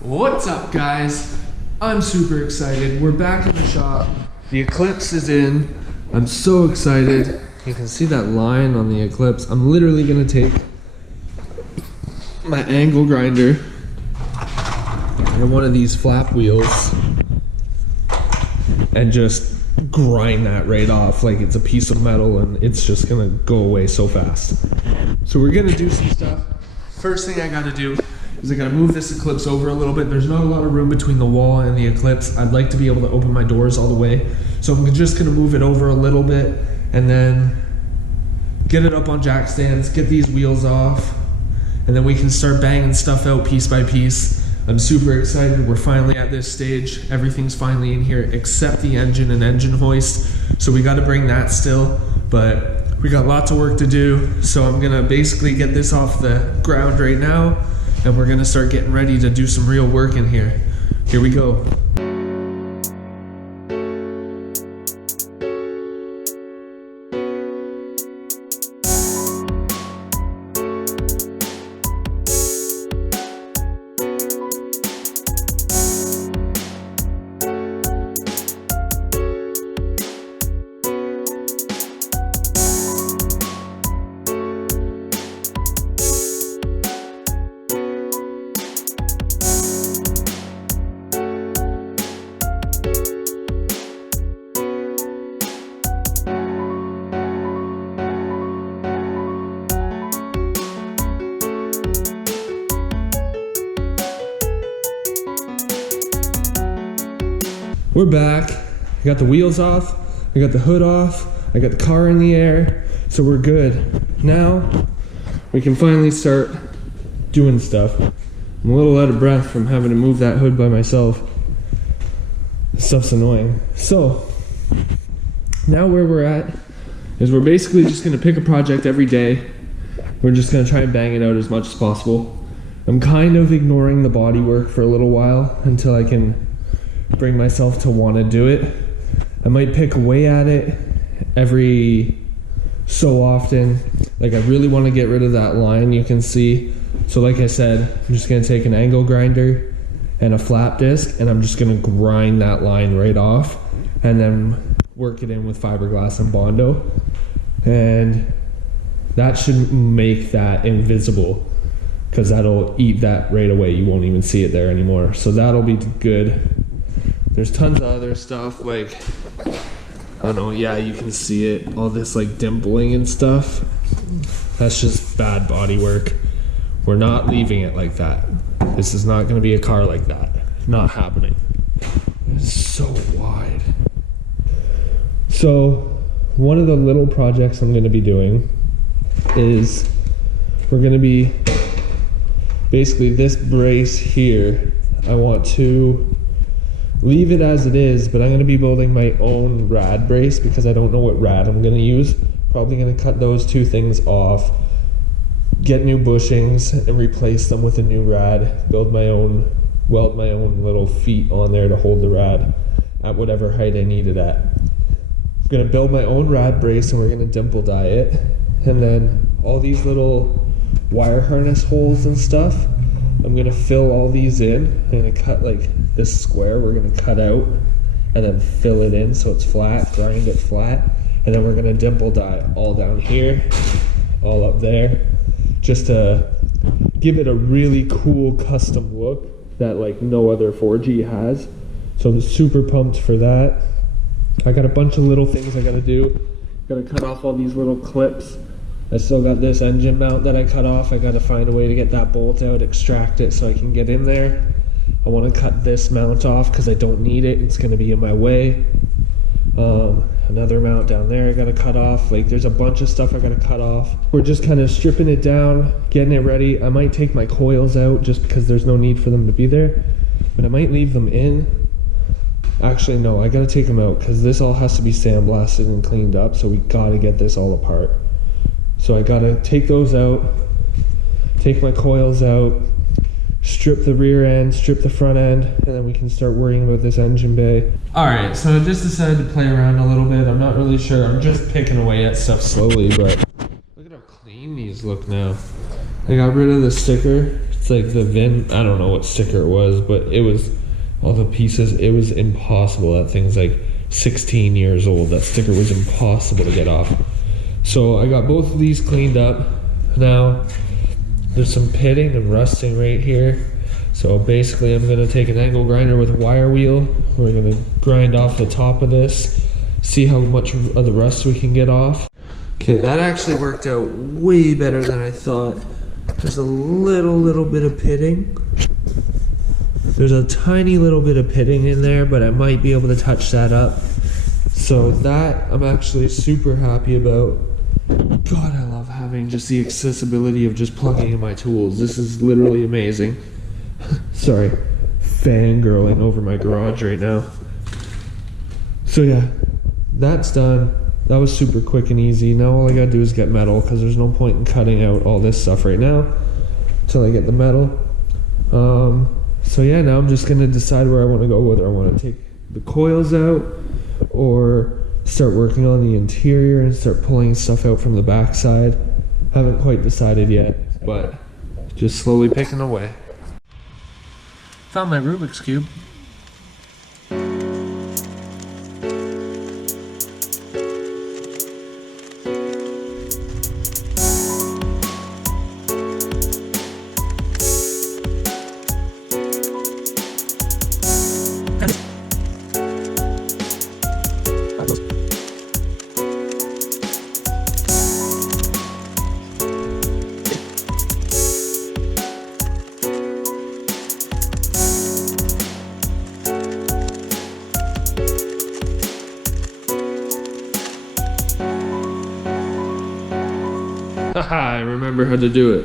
What's up, guys? I'm super excited. We're back in the shop. The Eclipse is in. I'm so excited. You can see that line on the Eclipse. I'm literally gonna take my angle grinder and one of these flap wheels and just grind that right off like it's a piece of metal, and it's just gonna go away so fast. So we're gonna do some stuff. First thing I gotta do is I gotta move this Eclipse over a little bit. There's not a lot of room between the wall and the Eclipse. I'd like to be able to open my doors all the way. So I'm just gonna move it over a little bit and then get it up on jack stands, get these wheels off, and then we can start banging stuff out piece by piece. I'm super excited. We're finally at this stage. Everything's finally in here except the engine and engine hoist. So we gotta bring that still, but we got lots of work to do. So I'm gonna basically get this off the ground right now, and we're gonna start getting ready to do some real work in here. Here we go. We're back. I got the wheels off, I got the hood off, I got the car in the air, so we're good. Now, we can finally start doing stuff. I'm a little out of breath from having to move that hood by myself. This stuff's annoying. So, now where we're at is we're basically just gonna pick a project every day. We're just gonna try and bang it out as much as possible. I'm kind of ignoring the body work for a little while until I can bring myself to want to do it. I might pick away at it every so often. Like, I really want to get rid of that line you can see. So like I said, I'm just going to take an angle grinder and a flap disc, and I'm just going to grind that line right off and then work it in with fiberglass and Bondo. And that should make that invisible, because that'll eat that right away. You won't even see it there anymore. So that'll be good. There's tons of other stuff, like, I don't know, yeah, you can see it, all this like dimpling and stuff. That's just bad body work. We're not leaving it like that. This is not gonna be a car like that. Not happening. It's so wide. So, one of the little projects I'm gonna be doing is we're gonna be, basically this brace here, I want to leave it as it is, but I'm going to be building my own rad brace because I don't know what rad I'm going to use. Probably going to cut those two things off, get new bushings and replace them with a new rad, weld my own little feet on there to hold the rad at whatever height I need it at. I'm going to build my own rad brace, and we're going to dimple dye it, and then all these little wire harness holes and stuff, I'm going to fill all these in. I'm going to cut like this square, we're going to cut out and then fill it in so it's flat, grind it flat, and then we're going to dimple dye all down here, all up there, just to give it a really cool custom look that like no other 4G has. So I'm super pumped for that. I got a bunch of little things I got to do. Got to cut off all these little clips. I still got this engine mount that I cut off. I got to find a way to get that bolt out, extract it so I can get in there. I want to cut this mount off because I don't need it. It's going to be in my way. Another mount down there I got to cut off. Like, there's a bunch of stuff I got to cut off. We're just kind of stripping it down, getting it ready. I might take my coils out just because there's no need for them to be there, but I might leave them in. Actually, no, I got to take them out because this all has to be sandblasted and cleaned up, so we got to get this all apart. So I got to take those out, take my coils out, strip the rear end, strip the front end, and then we can start worrying about this engine bay. Alright, so I just decided to play around a little bit. I'm not really sure. I'm just picking away at stuff slowly, but look at how clean these look now. I got rid of the sticker. It's It's like the VIN, I don't know what sticker it was, but it was all the pieces. It was impossible. That thing's like 16 years old. That sticker was impossible to get off. So I got both of these cleaned up. Now there's some pitting and rusting right here. So basically I'm gonna take an angle grinder with a wire wheel. We're gonna grind off the top of this, see how much of the rust we can get off. Okay, that actually worked out way better than I thought. There's a little bit of pitting. There's a tiny little bit of pitting in there, but I might be able to touch that up. So that I'm actually super happy about. God, I love having just the accessibility of just plugging in my tools. This is literally amazing. Sorry, fangirling over my garage right now. So yeah, that's done. That was super quick and easy. Now all I gotta do is get metal, because there's no point in cutting out all this stuff right now until I get the metal. So yeah, now I'm just gonna decide where I want to go, whether I want to take the coils out or start working on the interior and start pulling stuff out from the backside. Haven't quite decided yet, but just slowly picking away. Found my Rubik's Cube. Haha, I remember how to do it.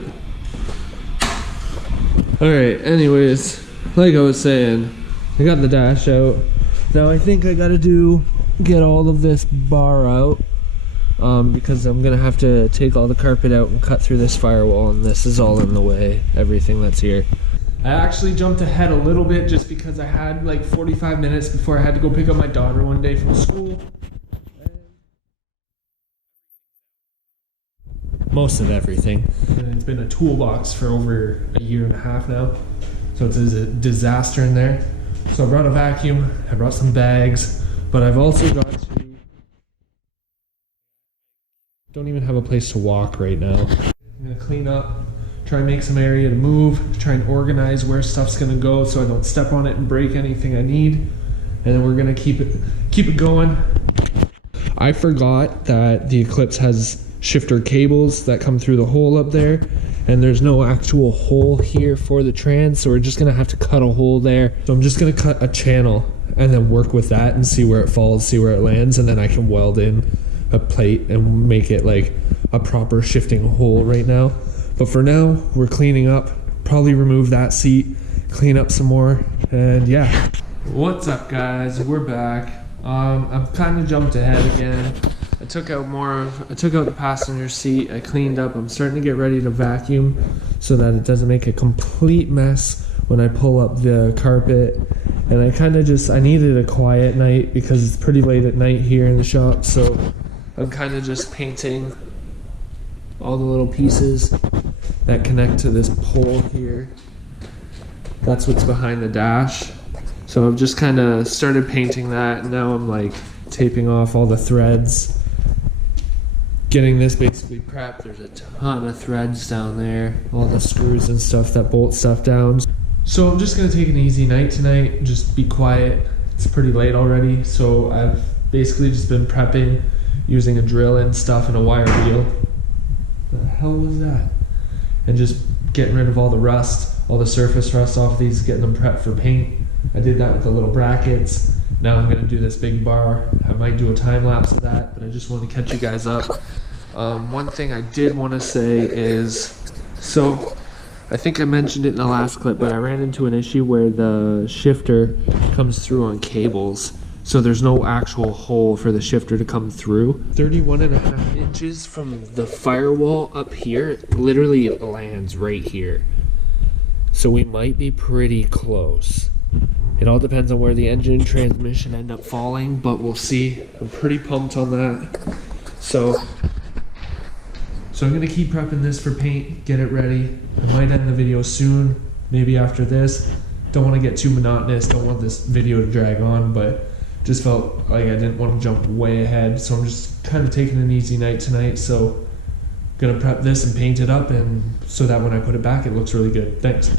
Alright, anyways, like I was saying, I got the dash out. Now I think I gotta get all of this bar out, because I'm gonna have to take all the carpet out and cut through this firewall, and this is all in the way, everything that's here. I actually jumped ahead a little bit just because I had like 45 minutes before I had to go pick up my daughter one day from school. Most of everything. And it's been a toolbox for over a year and a half now. So it's a disaster in there. So I brought a vacuum, I brought some bags, but I've also got to... Don't even have a place to walk right now. I'm gonna clean up, try and make some area to move, try and organize where stuff's gonna go so I don't step on it and break anything I need. And then we're gonna keep it going. I forgot that the Eclipse has shifter cables that come through the hole up there, and there's no actual hole here for the trans, so we're just gonna have to cut a hole there. So I'm just gonna cut a channel and then work with that and see where it falls, see where it lands, and then I can weld in a plate and make it like a proper shifting hole right now. But for now, we're cleaning up, probably remove that seat, clean up some more, and yeah. What's up guys, we're back. I've kind of jumped ahead again. I took out the passenger seat, I cleaned up, I'm starting to get ready to vacuum so that it doesn't make a complete mess when I pull up the carpet. And I needed a quiet night because it's pretty late at night here in the shop, so I'm kind of just painting all the little pieces that connect to this pole here. That's what's behind the dash. So I've just kind of started painting that, and now I'm like taping off all the threads. Getting this basically prepped. There's a ton of threads down there, all the screws and stuff that bolt stuff down. So I'm just gonna take an easy night tonight, just be quiet. It's pretty late already, so I've basically just been prepping using a drill and stuff and a wire wheel. The hell was that? And just getting rid of all the rust, all the surface rust off these, getting them prepped for paint. I did that with the little brackets. Now I'm gonna do this big bar. I might do a time lapse of that, but I just want to catch you guys up. One thing I did want to say is, so I think I mentioned it in the last clip, but I ran into an issue where the shifter comes through on cables. So there's no actual hole for the shifter to come through. 31.5 inches from the firewall up here, literally it lands right here. So we might be pretty close. It all depends on where the engine and transmission end up falling, but we'll see. I'm pretty pumped on that. So So I'm gonna keep prepping this for paint, get it ready. I might end the video soon, maybe after this. Don't want to get too monotonous, don't want this video to drag on, but just felt like I didn't want to jump way ahead, so I'm just kind of taking an easy night tonight. So gonna prep this and paint it up, and so that when I put it back it looks really good. Thanks.